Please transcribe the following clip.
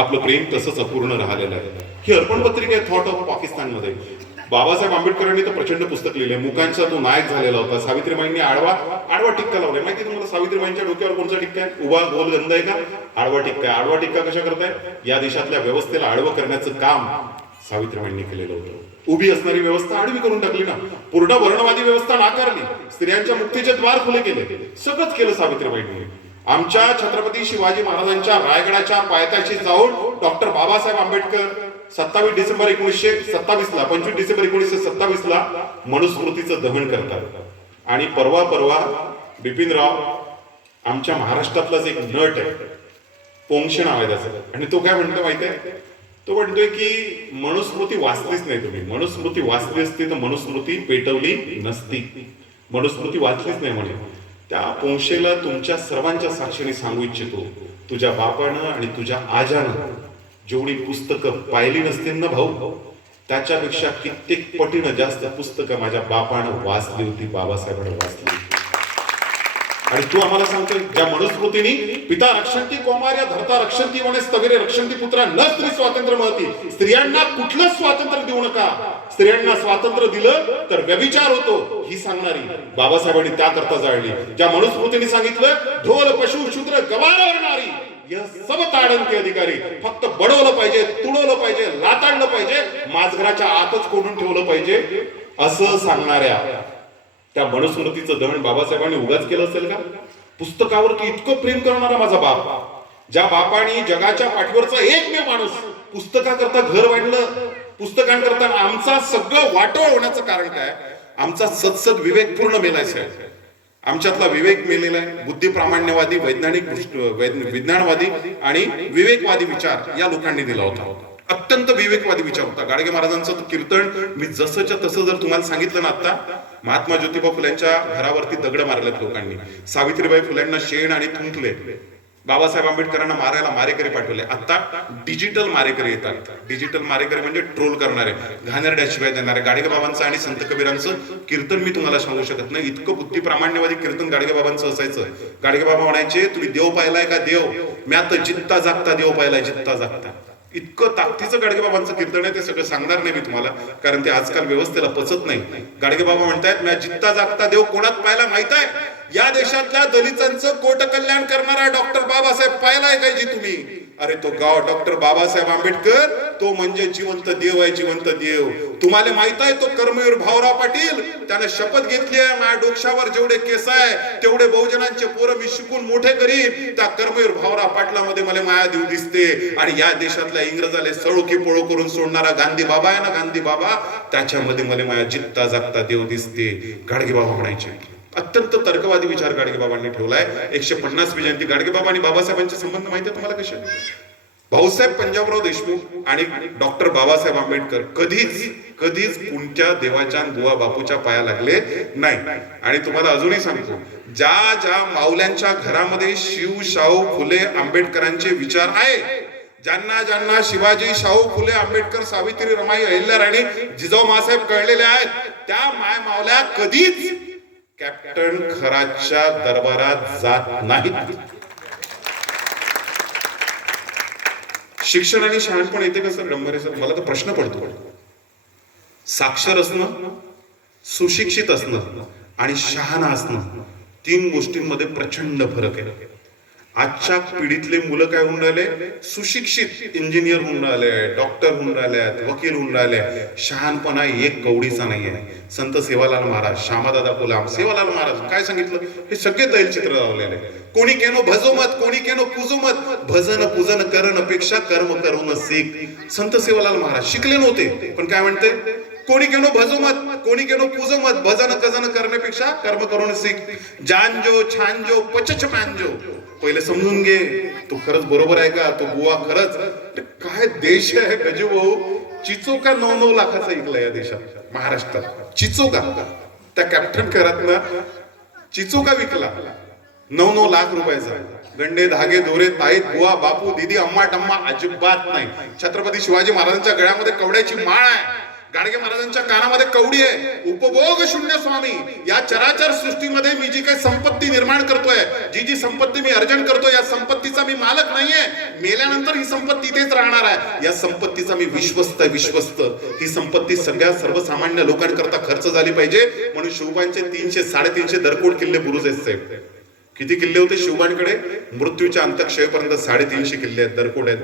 आपलं प्रेम तसंच अपूर्ण राहिलेलं आहे. ही अर्पण पत्रिका आहे थॉट ऑफ पाकिस्तानमध्ये. बाबासाहेब आंबेडकरांनी तर प्रचंड पुस्तक लिहिले. मुकांचा तो नायक झालेला होता. सावित्रीबाईंनी आडवा टिक्का लावलाय. माहिती तुम्हाला सावित्रीबाईंच्या डोक्यावर कोणचा टिक्का आहे? उभा गोल गंध आहे का? आडवा टिक्का आहे. आडवा टिक्का कशा करताय? या देशातल्या व्यवस्थेला आडवं करण्याचं काम सावित्रीबाईंनी केलेलं होतं. उभी असणारी व्यवस्था आडवी करून टाकली ना. पूर्ण वर्णवादी व्यवस्था नाकारली. स्त्रियांच्या मुक्तीचे द्वार खुले केले. सगळंच केलं सावित्रीबाईंनी. आमच्या छत्रपती शिवाजी महाराजांच्या रायगडाच्या पायथ्याशी जाऊन डॉक्टर बाबासाहेब आंबेडकर 27 डिसेंबर 1927 ला 25 डिसेंबर 1927 ला मनुस्मृतीचं दहन करतात. आणि परवा बिपिनराव आमच्या महाराष्ट्रातलाच एक नट आहे, पोंक्षे नाव आहे त्याचं, आणि तो काय म्हणतो माहिती आहे? तो म्हणतोय की मनुस्मृती वाचलीच नाही तुम्ही. मनुस्मृती वाचली असती तर मनुस्मृती पेटवली नसती. मनुस्मृती वाचलीच नाही म्हणे. त्या पोंक्षेला तुमच्या सर्वांच्या साक्षीने सांगू इच्छितो, तुझ्या बापानं आणि तुझ्या आजानं जेवढी पुस्तकं पाहिली नसतील ना भाऊ, त्याच्यापेक्षा कित्येक पटीनं जास्त पुस्तकं माझ्या बापानं वाचली होती, बाबासाहेबांनी वाचली. आणि तू आम्हाला सांगतोय ज्या मनुस्मृतीने पिता रक्षंती कौमार्य धरता रक्षंती वने स्थविरे रक्षंती पुत्रा न स्त्री स्वातंत्र्य महती, स्त्रियांना कुठलंच स्वातंत्र्य देऊ नका, स्त्रियांना स्वातंत्र्य दिलं तर व्यभिचार होतो, ही सांगणारी बाबासाहेबांनी त्याकरता जाळली. ज्या मनुस्मृतीने सांगितलं ढोल पशु शूद्र गवार नारी यह सब ताडन के अधिकारी, फक्त बडवलं पाहिजे, तुडवलं पाहिजे, लाताडलं पाहिजे, माझघराच्या आतच कोंडून ठेवलं पाहिजे, असं सांगणाऱ्या त्या मनुस्मृतीचं दहन बाबासाहेबांनी उगाच केलं असेल का? पुस्तकावरती इतकं प्रेम करणारा माझा बाप, ज्या बापाने जगाच्या पाठीवरचा एकमेव माणूस पुस्तकाकरता घर वाढलं, पुस्तकांकरता आमचा सगळं वाटोळ होण्याचं कारण काय? आमचा सदसद विवेक पूर्ण मेलायचा आहे. आमच्यातला विवेक मेलेला आहे. बुद्धी प्रामाण्यवादी, विज्ञानवादी आणि विवेकवादी विचार या लोकांनी दिला होता. अत्यंत विवेकवादी विचार होता. गाडगे महाराजांचं कीर्तन मी जसंच्या तसं जर तुम्हाला सांगितलं ना, आता महात्मा ज्योतिबा फुलेंच्या घरावरती दगड मारलेत लोकांनी, सावित्रीबाई फुलेंना शेण आणि थुंकले, बाबासाहेब आंबेडकरांना मारायला मारेकरी पाठवले. आता डिजिटल मारेकरी येतात. डिजिटल मारेकरी म्हणजे ट्रोल करणारे, घाणेरड्या शिवाय देणारे. गाडगे बाबांचं आणि संत कबीरांचं कीर्तन मी तुम्हाला सांगू शकत नाही, इतकं बुद्धी प्रामाण्यवादी कीर्तन गाडगे बाबांचं असायचं. गाडगे बाबा म्हणायचे, तुम्ही देव पाहिलाय का? देव मी आता जित्ता जागता देव पाहिलाय, जित्ता जागता. इतकं ताकदीचं गाडगे बाबांचं कीर्तन आहे. ते सगळं सांगणार नाही मी तुम्हाला, कारण ते आजकाल व्यवस्थेला पचत नाही. गाडगे बाबा म्हणतायत, मी जित्ता जागता देव कोणात पाहिला माहित आहे? या देशातल्या दलितांचं कोट कल्याण करणारा डॉक्टर बाबासाहेब पाहिलाय काय जी तुम्ही? अरे तो गाव डॉक्टर बाबासाहेब आंबेडकर, तो म्हणजे जिवंत देव आहे, जिवंत देव. तुम्हाला माहित आहे तो कर्मवीर भाऊराव पाटील, त्याने शपथ घेतली आहे, माझ्या डोक्यावर जेवढे केस आहे तेवढे बहुजनांचे पोरं मी शिकून मोठे करीन. त्या कर्मवीर भाऊराव पाटलामध्ये मला माया देव दिसते. आणि या देशातल्या इंग्रजाले सळो की पळो करून सोडणारा गांधी बाबा आहे ना, गांधी बाबा, त्याच्यामध्ये मला माया जित्ता जागता देव दिसते. गाडगे बाबा म्हणायचे. अत्यंत तर्कवादी विचार गाडगे बाबांनी ठेवलाय. 150वी जयंती. गाडगे बाबा आणि बाबासाहेबांचे संबंध माहिती आहे तुम्हाला कसे? भाऊसाहेब पंजाबराव देशमुख आणि डॉक्टर बाबासाहेब आंबेडकर कधीच कोणत्या देवाच्या बुवा बापूच्या पाया लागले नाही. आणि तुम्हाला अजूनही सांगतो, ज्या माऊल्यांच्या घरामध्ये शिव, शाहू फुले आंबेडकरांचे विचार आहे, ज्यांना शिवाजी, शाहू फुले आंबेडकर, सावित्री रमाई, अहिल्याराणी, जिजाऊ मासाहेब कळलेले आहेत, त्या माय माऊल्या कधीच कॅप्टन खराच्या दरबारात जात नाहीत. शिक्षण आणि शहाणपण येते का सर डंबरे सर? मला तर प्रश्न पडतो. साक्षर असणं, सुशिक्षित असणं आणि शहाणा असणं, 3 गोष्टींमध्ये प्रचंड फरक आहे. आजच्या पिढीतले मुलं काय होऊन राहिले? सुशिक्षित इंजिनियर होऊन राहिले, डॉक्टर होऊन राहिले, वकील होऊन राहिले. शहाणपणा एक कवडीचा नाहीये. संत सेवालाल महाराज, श्यामादादा कोलाम, सेवालाल महाराज काय सांगितलं? हे सगळे तैलचित्र लावलेले. कोणी केनो भजोमत, कोणी केनो पूजोमत, भजन पूजन करण पेक्षा कर्म करून सीख. संत सेवालाल महाराज शिकले नव्हते, पण काय म्हणते? कोणी केनो भजोमत, कोणी केनो पूजोमत, भजन कजन करण्यापेक्षा कर्म करून सीख. जानजो छानजो पचच मानजो. पहिले समजून घे, तो खरंच बरोबर आहे का? तो बुवा खरंच काय देश आहे गजू भाऊ? चिचोका 9-9 लाखाचा ऐकला या देशात, महाराष्ट्रात. चिचोका त्या कॅप्टन करत ना चिचोका विकला 9-9 लाख रुपयाचा. गंडे धागे दोरे ताईत बुवा बापू दीदी अम्मा टम्मा अजिबात नाही. छत्रपती शिवाजी महाराजांच्या गळ्यामध्ये कवड्याची माळ आहे. गाडगे महाराजांच्या कानामध्ये कवडी आहे, उपभोग शून्य स्वामी. या चराचर सृष्टीमध्ये मी जी काही संपत्ती निर्माण करतोय, जी जी संपत्ती मी अर्जन करतोय, या संपत्तीचा मी मालक नाहीये. मेल्यानंतर ही संपत्ती इथेच राहणार आहे. या संपत्तीचा मी विश्वस्त आहे, विश्वस्त. ही संपत्ती सगळ्या सर्वसामान्य लोकांकरता खर्च झाली पाहिजे. म्हणून शिवबांचे 300 350 दरकोड किल्ले बुरुज आहेत साहेब. किती किल्ले होते शिवबांकडे? मृत्यूच्या अंतक्षयपर्यंत 350 किल्ले आहेत, दरकोड आहेत.